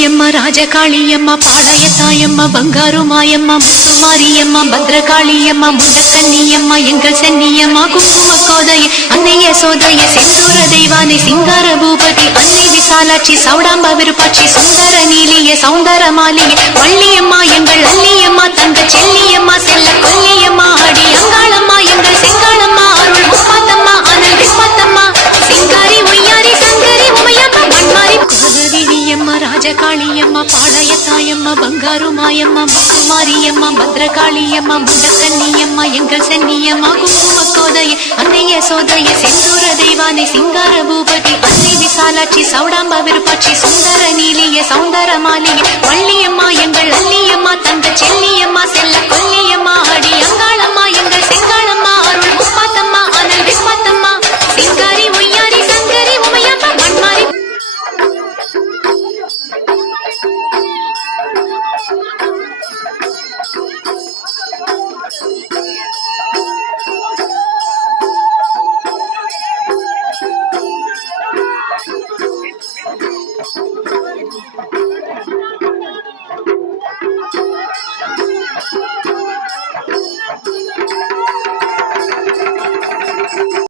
శ్రీదేవియమ్మ రాజకాళియమ్మ పాళయతాయమ్మ బంగారు మాయమ్మ ముత్తుమారియమ్మ భద్రకాళియమ్మ ముద్దకన్నియమ్మ ఎంగల్ சென்னியம்மா குங்கும கோதைய அன்னைய சோதைய செந்தூர தெய்வானை சிங்கார பூபதி அன்னை விசாலாட்சி சௌடாம்ப விருப்பாட்சி சுந்தர நீலிய சௌந்தர மாலிய வள்ளியம்மா எங்கள் அல்லியம்மா தங்க செல்லியம்மா செல்ல கொல்லியம்மா ஆடி அங்காளம்மா எங்கள் செங்காளம்மா அருள் முப்பாத்தம்மா அனல் விப்பாத்தம்மா சிங்காரி ஒய்யாரி சங்கரி உமையம்மா மண்மாரி கோதவிழியம்மா ராஜகாளியம்மா பாளையத்தாயம்மா பங்காரு மாயம்மா முத்துமாரியம்மா பத்ரகாளியம்மா முண்டக்கன்னியம்மா எங்கள் சென்னியம்மா குங்கும கோதைய அன்னைய சோதைய செந்தூர தெய்வானை சிங்கார பூபதி அன்னை விசாலாட்சி சௌடாம்ப விருப்பாட்சி சுந்தர நீலிய சௌந்தர மாலிய